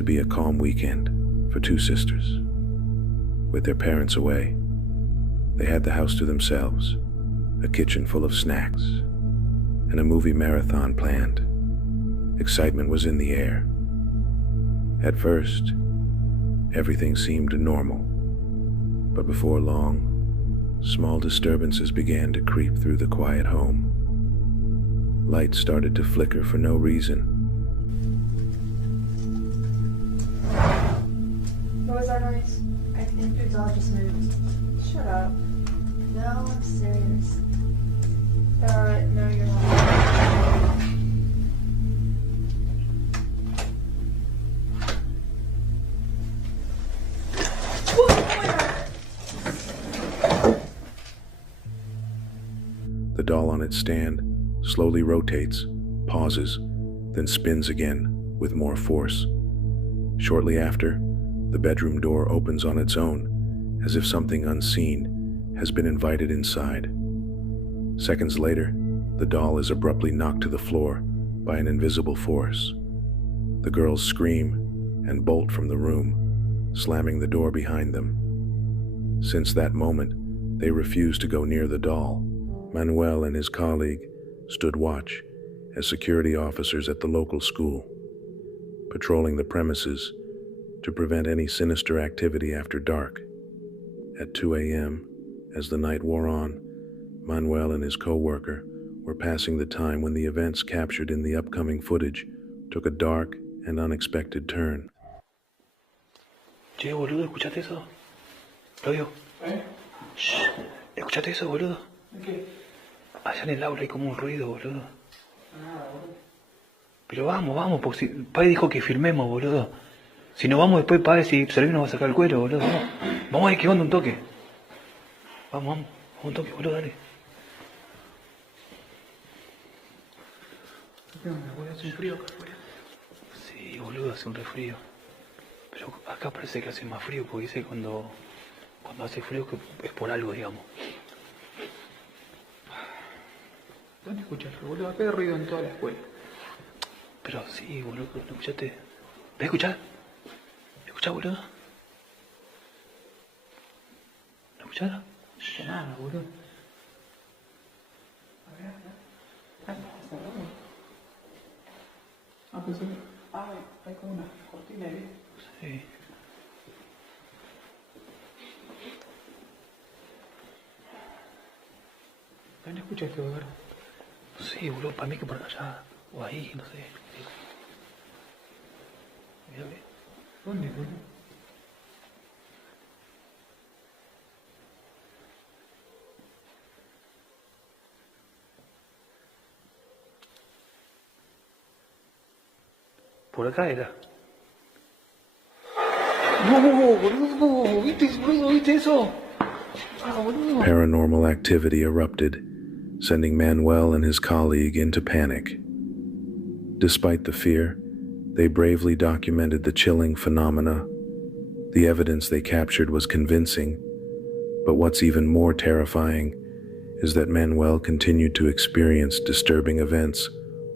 to be a calm weekend for two sisters. With their parents away, they had the house to themselves, a kitchen full of snacks, and a movie marathon planned. Excitement was in the air. At first, everything seemed normal, but before long, small disturbances began to creep through the quiet home. Lights started to flicker for no reason. What was that noise? I think your dog just moved. Shut up. No, I'm serious. No, you're not. The doll on its stand slowly rotates, pauses, then spins again with more force. Shortly after, the bedroom door opens on its own, as if something unseen has been invited inside. Seconds later, the doll is abruptly knocked to the floor by an invisible force. The girls scream and bolt from the room, slamming the door behind them. Since that moment, they refuse to go near the doll. Manuel and his colleague stood watch as security officers at the local school, patrolling the premises to prevent any sinister activity after dark. At 2 a.m., as the night wore on, Manuel and his co-worker were passing the time when the events captured in the upcoming footage took a dark and unexpected turn. Che, boludo, ¿escuchaste eso? ¿Lo Shh, ¿escuchaste eso, boludo? ¿Qué? Allá en el aula hay como un ruido, boludo. Pero vamos, porque el padre dijo que firmemos, boludo. Si no vamos después, padre, si Servino nos va a sacar el cuero, boludo. Vamos a ver qué onda un toque. Vamos un toque, boludo, dale. ¿Qué onda, boludo? ¿Hace un frío acá afuera? Sí, boludo, hace un refrío. Pero acá parece que hace más frío, porque dice cuando hace frío que es por algo, digamos. ¿Dónde escuchas, boludo? Acá hay ruido en toda la escuela. Pero sí, boludo, ¿no escuchaste? ¿Ves escuchar? ¿Escuchás, boludo? ¿No escuchás? No escucho nada, boludo. A ver. Está cerrado. Pensé que... hay como una cortina ahí. Sí. ¿Dónde escuchaste, boludo? Sí, boludo, para mí que por allá, o ahí, no sé. Mira, ve. ¿Dónde, boludo? Por acá era. No, boludo, ¿viste eso? Boludo. Paranormal activity erupted, sending Manuel and his colleague into panic. Despite the fear, they bravely documented the chilling phenomena. The evidence they captured was convincing, but what's even more terrifying is that Manuel continued to experience disturbing events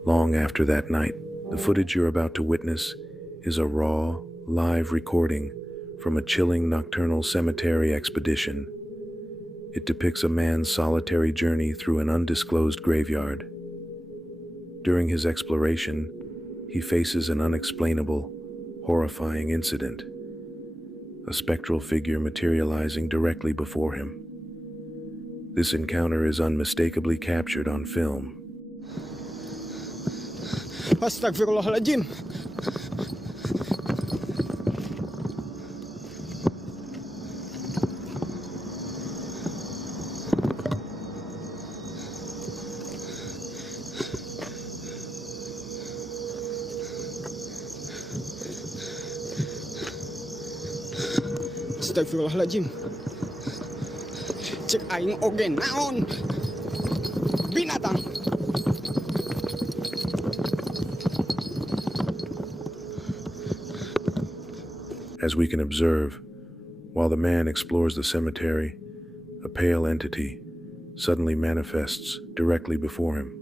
long after that night. The footage you're about to witness is a raw, live recording from a chilling nocturnal cemetery expedition. It depicts a man's solitary journey through an undisclosed graveyard. During his exploration, he faces an unexplainable, horrifying incident, a spectral figure materializing directly before him. This encounter is unmistakably captured on film. Astaghfirullahaladzim. Astagfirullahaladzim. Cek aing oge naon. Binatang. As we can observe, while the man explores the cemetery, a pale entity suddenly manifests directly before him.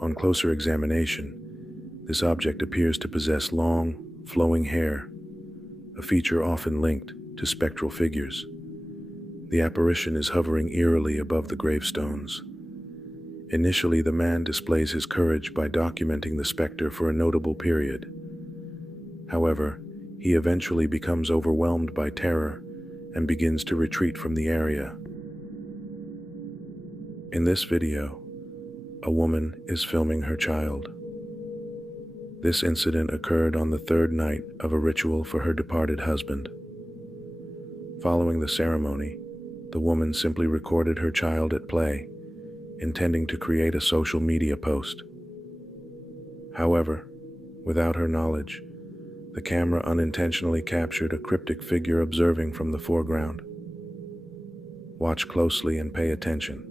On closer examination, this object appears to possess long, flowing hair, a feature often linked to spectral figures. The apparition is hovering eerily above the gravestones. Initially, the man displays his courage by documenting the specter for a notable period. However, he eventually becomes overwhelmed by terror and begins to retreat from the area. In this video, a woman is filming her child. This incident occurred on the third night of a ritual for her departed husband. Following the ceremony, the woman simply recorded her child at play, intending to create a social media post. However, without her knowledge, the camera unintentionally captured a cryptic figure observing from the foreground. Watch closely and pay attention.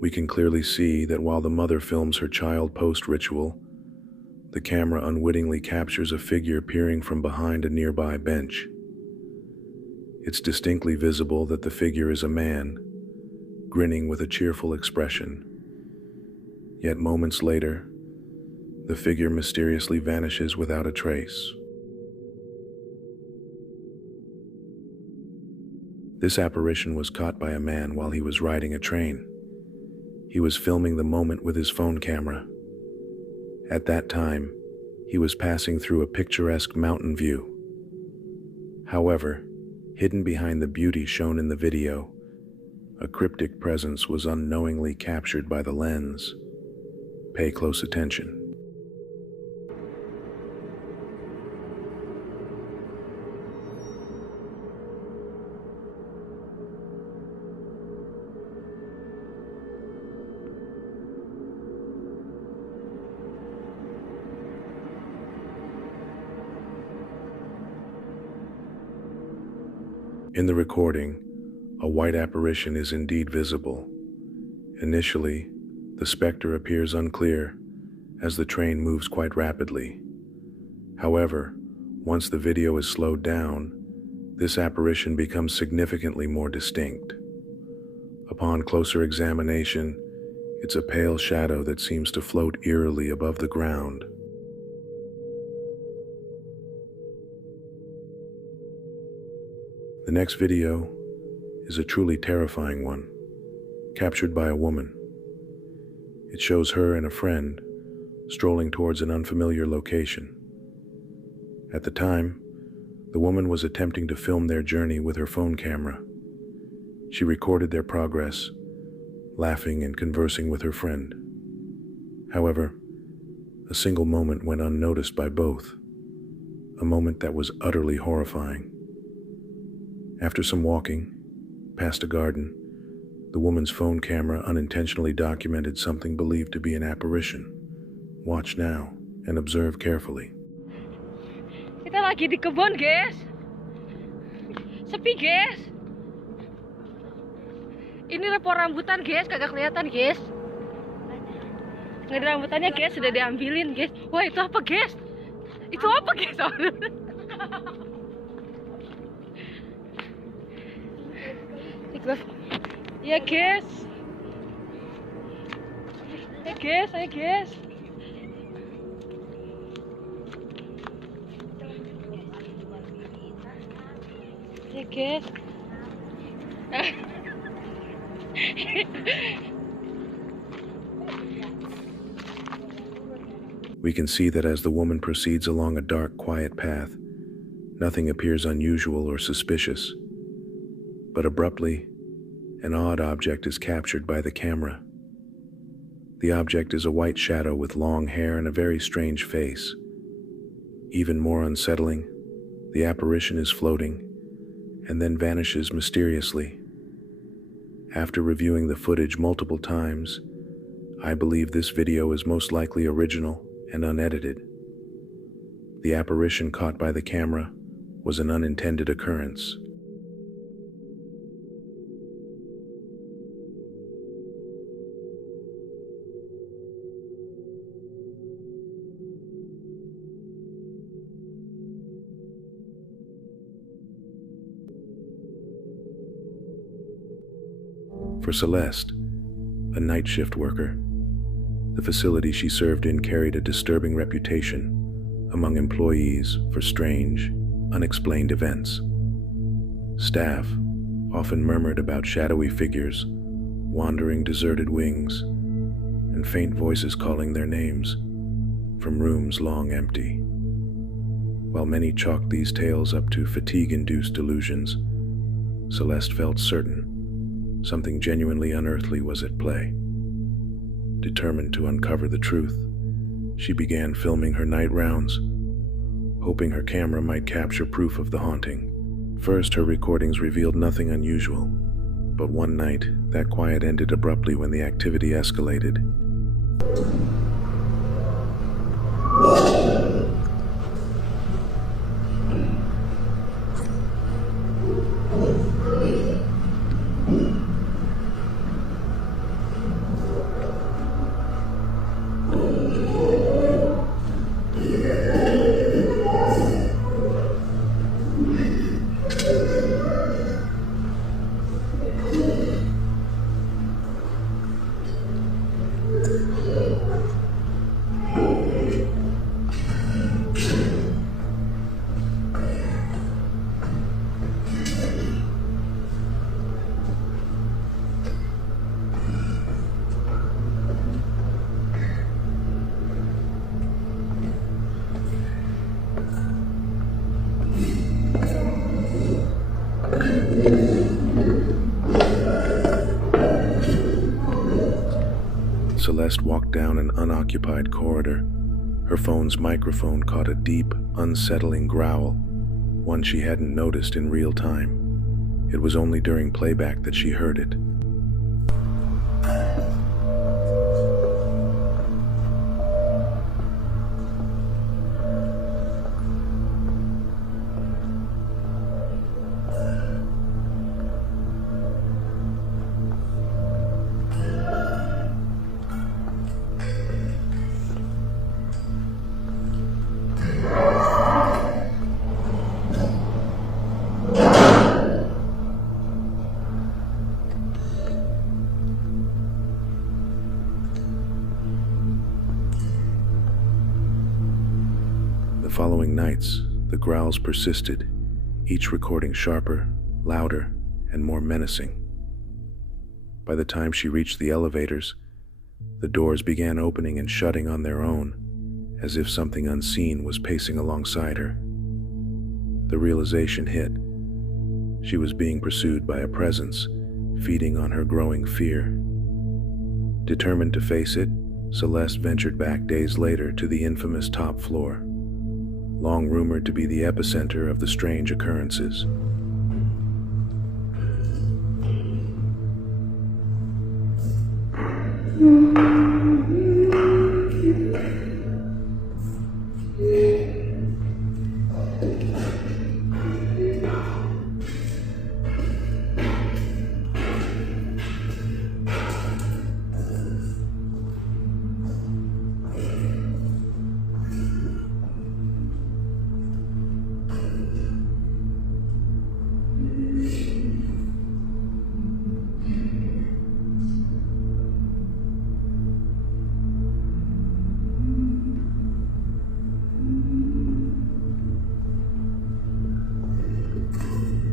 We can clearly see that while the mother films her child post-ritual, the camera unwittingly captures a figure peering from behind a nearby bench. It's distinctly visible that the figure is a man, grinning with a cheerful expression. Yet moments later, the figure mysteriously vanishes without a trace. This apparition was caught by a man while he was riding a train. He was filming the moment with his phone camera. At that time, he was passing through a picturesque mountain view. However, hidden behind the beauty shown in the video, a cryptic presence was unknowingly captured by the lens. Pay close attention. In the recording, a white apparition is indeed visible. Initially, the specter appears unclear as the train moves quite rapidly. However, once the video is slowed down, this apparition becomes significantly more distinct. Upon closer examination, it's a pale shadow that seems to float eerily above the ground. The next video is a truly terrifying one, captured by a woman. It shows her and a friend strolling towards an unfamiliar location. At the time, the woman was attempting to film their journey with her phone camera. She recorded their progress, laughing and conversing with her friend. However, a single moment went unnoticed by both, a moment that was utterly horrifying. After some walking, past a garden, the woman's phone camera unintentionally documented something believed to be an apparition. Watch now and observe carefully. Kita lagi di kebun, guys. Sepi, guys. Ini repot rambutan, guys. Kagak kelihatan, guys. Nggak ada rambutannya, guys. Sudah diambilin, guys. Wah, itu apa, guys? Itu apa, guys? Ya guys, ya guys, ya guys. Ya guys. We can see that as the woman proceeds along a dark, quiet path, nothing appears unusual or suspicious. But abruptly, an odd object is captured by the camera. The object is a white shadow with long hair and a very strange face. Even more unsettling, the apparition is floating and then vanishes mysteriously. After reviewing the footage multiple times, I believe this video is most likely original and unedited. The apparition caught by the camera was an unintended occurrence. For Celeste, a night shift worker, the facility she served in carried a disturbing reputation among employees for strange, unexplained events. Staff often murmured about shadowy figures, wandering deserted wings, and faint voices calling their names from rooms long empty. While many chalked these tales up to fatigue-induced delusions, Celeste felt certain something genuinely unearthly was at play. Determined to uncover the truth, she began filming her night rounds, hoping her camera might capture proof of the haunting. First, her recordings revealed nothing unusual, but one night, that quiet ended abruptly when the activity escalated. Celeste walked down an unoccupied corridor. Her phone's microphone caught a deep, unsettling growl, one she hadn't noticed in real time. It was only during playback that she heard it. The following nights, the growls persisted, each recording sharper, louder, and more menacing. By the time she reached the elevators, the doors began opening and shutting on their own, as if something unseen was pacing alongside her. The realization hit. She was being pursued by a presence, feeding on her growing fear. Determined to face it, Celeste ventured back days later to the infamous top floor, long rumored to be the epicenter of the strange occurrences.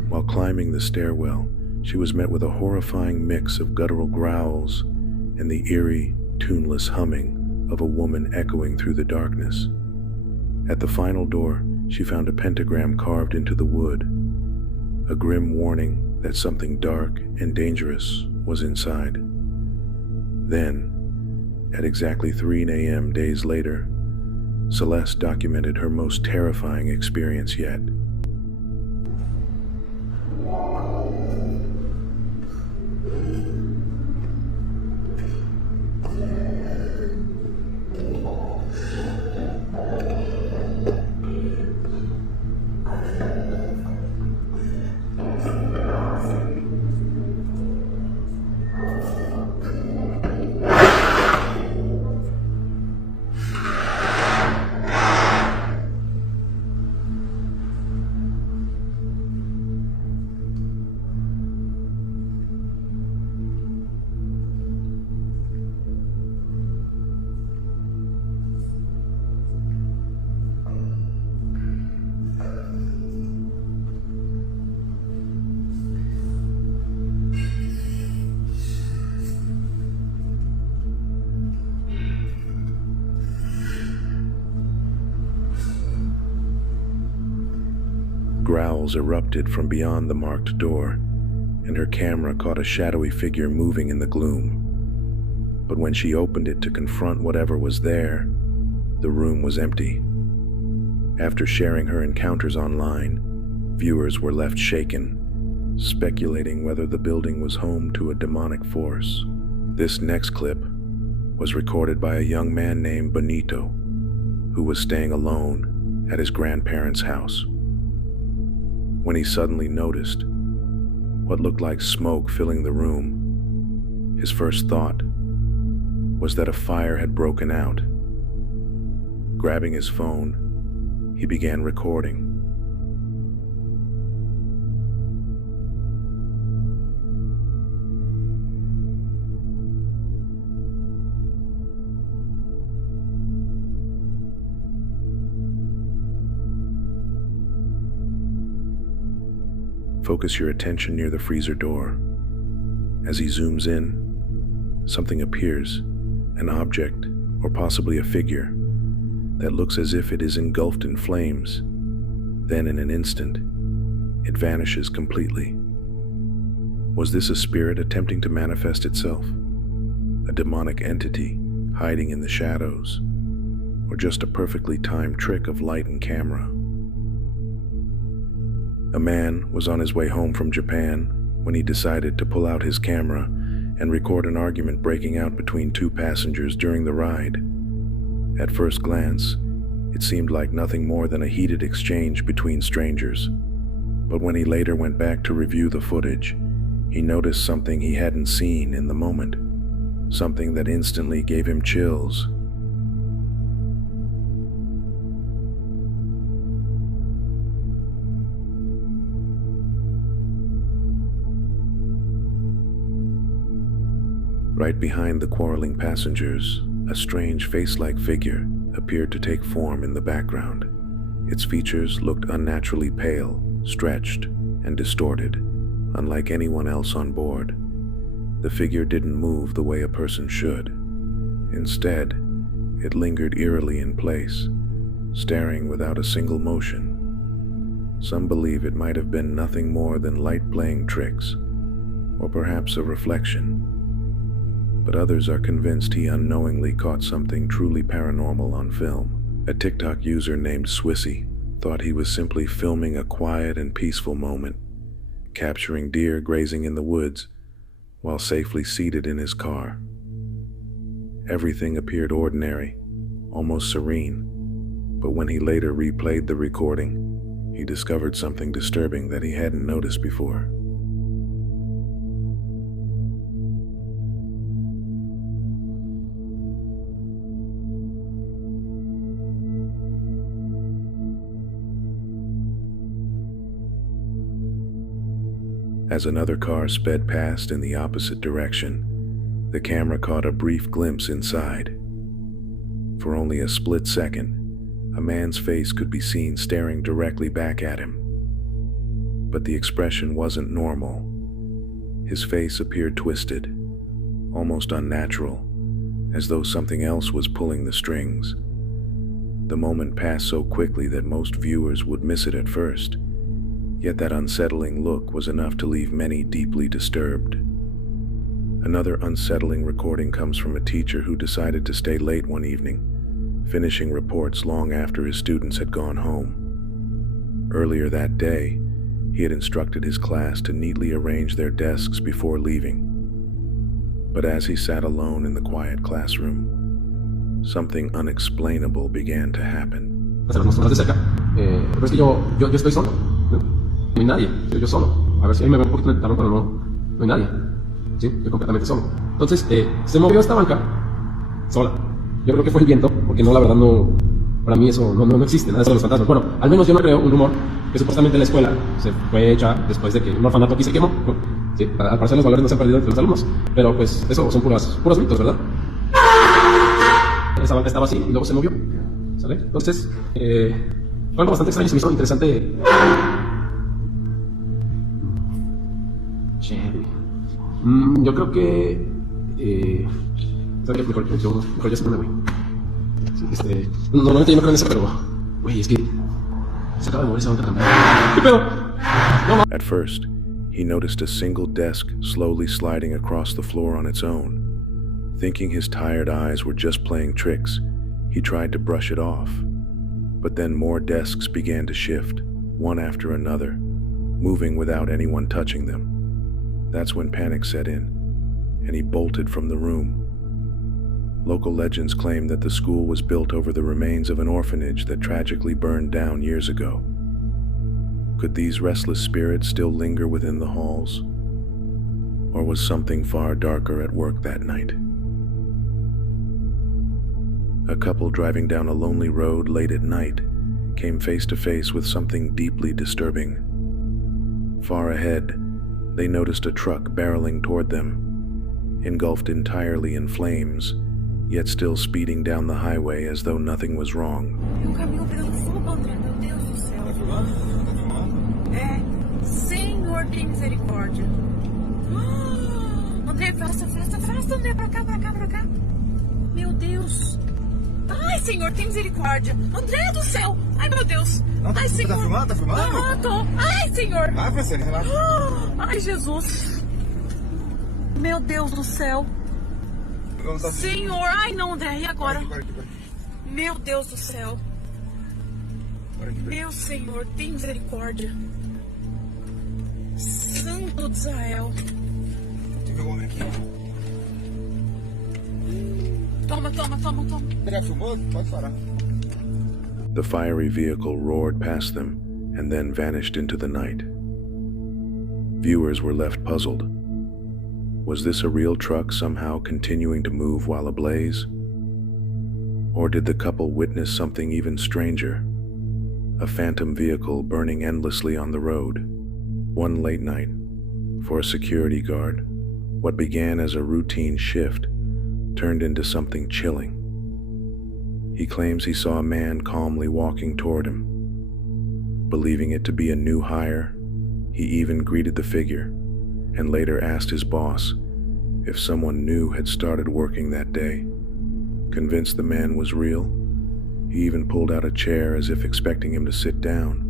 While climbing the stairwell, she was met with a horrifying mix of guttural growls and the eerie, tuneless humming of a woman echoing through the darkness. At the final door, she found a pentagram carved into the wood, a grim warning that something dark and dangerous was inside. Then, at exactly 3 a.m. days later, Celeste documented her most terrifying experience yet. growls erupted from beyond the marked door, and her camera caught a shadowy figure moving in the gloom. But when she opened it to confront whatever was there, the room was empty. After sharing her encounters online, viewers were left shaken, speculating whether the building was home to a demonic force. This next clip was recorded by a young man named Benito, who was staying alone at his grandparents' house. When he suddenly noticed what looked like smoke filling the room, his first thought was that a fire had broken out. Grabbing his phone, he began recording. Focus your attention near the freezer door. As he zooms in, something appears, an object, or possibly a figure, that looks as if it is engulfed in flames. Then in an instant, it vanishes completely. Was this a spirit attempting to manifest itself? A demonic entity hiding in the shadows? Or just a perfectly timed trick of light and camera? A man was on his way home from Japan when he decided to pull out his camera and record an argument breaking out between two passengers during the ride. At first glance, it seemed like nothing more than a heated exchange between strangers. But when he later went back to review the footage, he noticed something he hadn't seen in the moment, something that instantly gave him chills. Right behind the quarreling passengers, a strange face-like figure appeared to take form in the background. Its features looked unnaturally pale, stretched, and distorted, unlike anyone else on board. The figure didn't move the way a person should. Instead, it lingered eerily in place, staring without a single motion. Some believe it might have been nothing more than light playing tricks, or perhaps a reflection. But others are convinced he unknowingly caught something truly paranormal on film. A TikTok user named Swissy thought he was simply filming a quiet and peaceful moment, capturing deer grazing in the woods while safely seated in his car. Everything appeared ordinary, almost serene, but when he later replayed the recording, he discovered something disturbing that he hadn't noticed before. As another car sped past in the opposite direction, the camera caught a brief glimpse inside. For only a split second, a man's face could be seen staring directly back at him. But the expression wasn't normal. His face appeared twisted, almost unnatural, as though something else was pulling the strings. The moment passed so quickly that most viewers would miss it at first. Yet that unsettling look was enough to leave many deeply disturbed. Another unsettling recording comes from a teacher who decided to stay late one evening, finishing reports long after his students had gone home. Earlier that day, he had instructed his class to neatly arrange their desks before leaving. But as he sat alone in the quiet classroom, something unexplainable began to happen. Acercarnos más de cerca, pero es que yo estoy solo, ¿no? No hay nadie, yo solo. A ver si ahí me veo un poquito en el talón, pero no hay nadie. Sí, estoy completamente solo. Entonces, se movió esta banca sola. Yo creo que fue el viento, porque no, la verdad no, para mí eso no existe, nada de eso de los fantasmas. Bueno, al menos yo no creo un rumor que supuestamente la escuela se fue hecha después de que un orfanato aquí se quemó. Sí, al parecer los valores no se han perdido entre los alumnos, pero pues eso son puros mitos, ¿verdad? Esa banca estaba así y luego se movió, ¿sale? Entonces, fue algo bastante extraño, se me hizo interesante. Yo creo que mejor ya se me voy. Normalmente yo no creo en eso, pero güey, es que Se acaba de mover esa banca también. ¿Qué pedo? No mames. At first, he noticed a single desk slowly sliding across the floor on its own. Thinking his tired eyes were just playing tricks, he tried to brush it off. But then more desks began to shift, one after another, moving without anyone touching them. That's when panic set in, and he bolted from the room. Local legends claim that the school was built over the remains of an orphanage that tragically burned down years ago. Could these restless spirits still linger within the halls? Or was something far darker at work that night? A couple driving down a lonely road late at night came face to face with something deeply disturbing. Far ahead, they noticed a truck barreling toward them, engulfed entirely in flames, yet still speeding down the highway as though nothing was wrong. Um caminhão pegando fogo, André, meu Deus do céu. Tá filmando? Tá filmando? É, Senhor, tem misericórdia. André, afasta, André, pra cá. Meu Deus. Ai, Senhor, tem misericórdia. André do céu. Ai, meu Deus. Não, Ai, Senhor. Tá filmando? Ah, tô. Ai, Senhor. Vai, Francine, relaxa. Ai, Jesus. Meu Deus do céu. Vamos tá Senhor, ai não, André, e agora? Bora aqui. Meu Deus do céu. Bora aqui. Meu Senhor, tem misericórdia. Santo de Israel. Deixa eu ver o homem aqui. Toma. Já filmou? Pode parar. The fiery vehicle roared past them and then vanished into the night. Viewers were left puzzled. Was this a real truck somehow continuing to move while ablaze? Or did the couple witness something even stranger? A phantom vehicle burning endlessly on the road. One late night, for a security guard, what began as a routine shift turned into something chilling. He claims he saw a man calmly walking toward him. Believing it to be a new hire, he even greeted the figure and later asked his boss if someone new had started working that day. Convinced the man was real, he even pulled out a chair as if expecting him to sit down.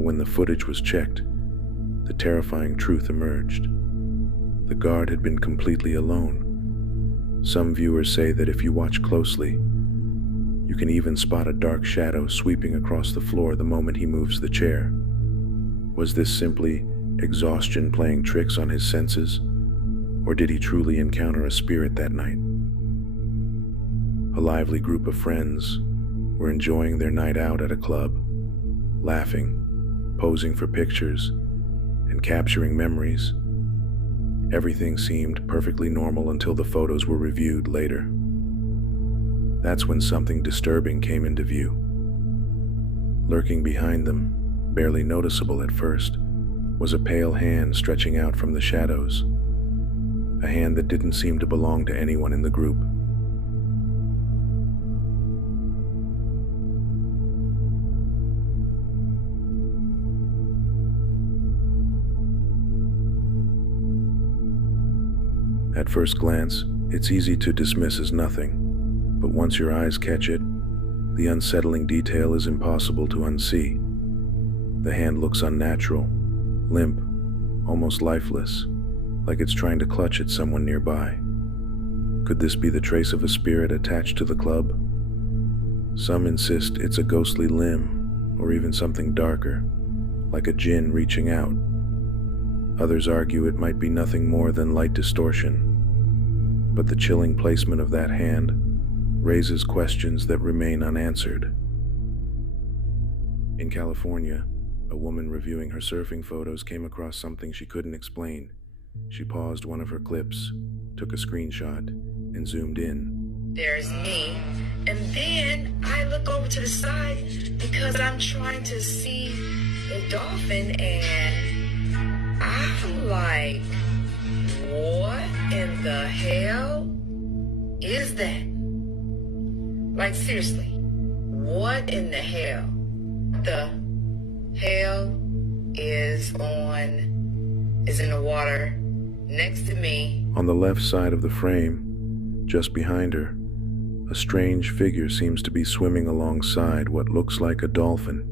But when the footage was checked, the terrifying truth emerged. The guard had been completely alone. Some viewers say that if you watch closely, you can even spot a dark shadow sweeping across the floor the moment he moves the chair. Was this simply exhaustion playing tricks on his senses, or did he truly encounter a spirit that night? A lively group of friends were enjoying their night out at a club, laughing, posing for pictures, and capturing memories. Everything seemed perfectly normal until the photos were reviewed later. That's when something disturbing came into view. Lurking behind them, barely noticeable at first, was a pale hand stretching out from the shadows. A hand that didn't seem to belong to anyone in the group. At first glance, it's easy to dismiss as nothing, but once your eyes catch it, the unsettling detail is impossible to unsee. The hand looks unnatural, limp, almost lifeless, like it's trying to clutch at someone nearby. Could this be the trace of a spirit attached to the club? Some insist it's a ghostly limb, or even something darker, like a djinn reaching out. Others argue it might be nothing more than light distortion. But the chilling placement of that hand raises questions that remain unanswered. In California, A woman reviewing her surfing photos came across something she couldn't explain. She paused one of her clips, took a screenshot, and zoomed in. There's me, and then I look over to the side because I'm trying to see the dolphin, and I'm like, what in the hell is that? Like, seriously, what in the hell? The hell is in the water next to me. On the left side of the frame, just behind her, a strange figure seems to be swimming alongside what looks like a dolphin.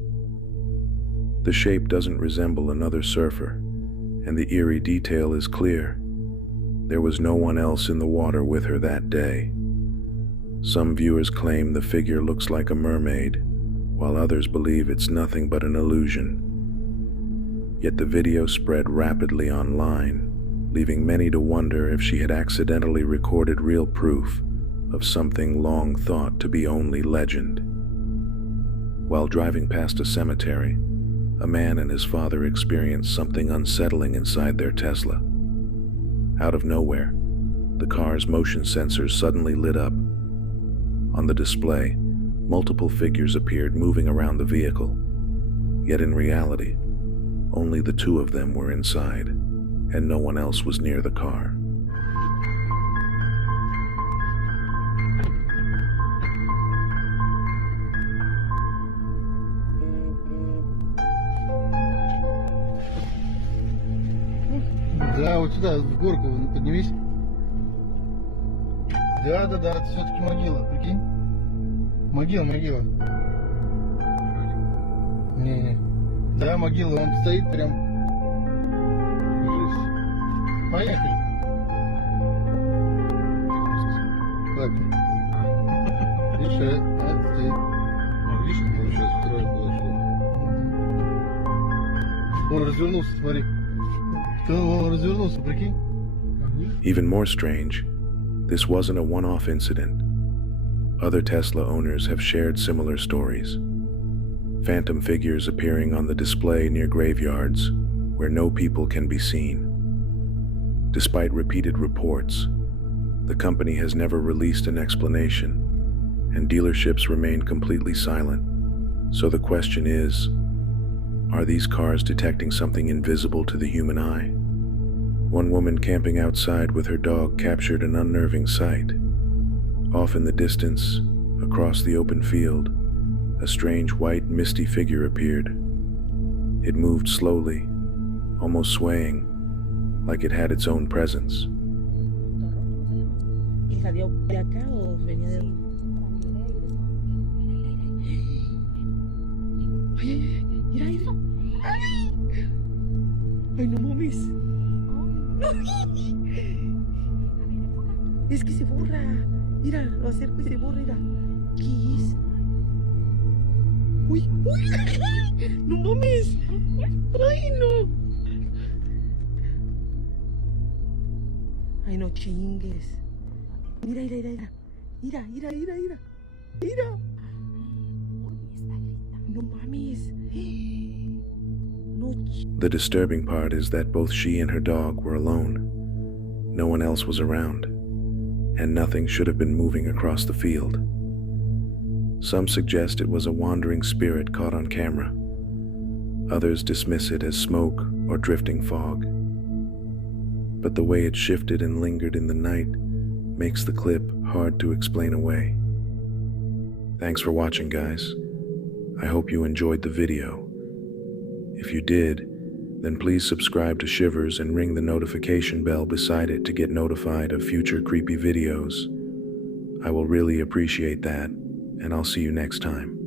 The shape doesn't resemble another surfer, and the eerie detail is clear. There was no one else in the water with her that day. Some viewers claim the figure looks like a mermaid, while others believe it's nothing but an illusion. Yet the video spread rapidly online, leaving many to wonder if she had accidentally recorded real proof of something long thought to be only legend. While driving past a cemetery, a man and his father experienced something unsettling inside their Tesla. Out of nowhere, the car's motion sensors suddenly lit up. On the display, multiple figures appeared moving around the vehicle. Yet in reality, only the two of them were inside, and no one else was near the car. Да, вот сюда, в горку поднимись. Да, это все-таки могила, прикинь? Могила. Не. Да, могила, он стоит прям. Поехали. Так. Видишь, это стоит. Видишь, сейчас второе подошло. Он развернулся, смотри. Он развернулся, прикинь. Even more strange, this wasn't a one-off incident. Other Tesla owners have shared similar stories. Phantom figures appearing on the display near graveyards where no people can be seen. Despite repeated reports, the company has never released an explanation, and dealerships remain completely silent. So the question is, are these cars detecting something invisible to the human eye? One woman camping outside with her dog captured an unnerving sight. Off in the distance, across the open field, a strange white misty figure appeared. It moved slowly, almost swaying, like it had its own presence. Ay, no mames. Es que se borra. Mira, lo acerco y se borra, mira. ¿Qué es? Uy, no mames. Ay, no. Ay, no chingues. Mira. No mames. The disturbing part is that both she and her dog were alone. No one else was around, and nothing should have been moving across the field. Some suggest it was a wandering spirit caught on camera. Others dismiss it as smoke or drifting fog. But the way it shifted and lingered in the night makes the clip hard to explain away. Thanks for watching, guys. I hope you enjoyed the video. If you did, then please subscribe to Shivers and ring the notification bell beside it to get notified of future creepy videos. I will really appreciate that, and I'll see you next time.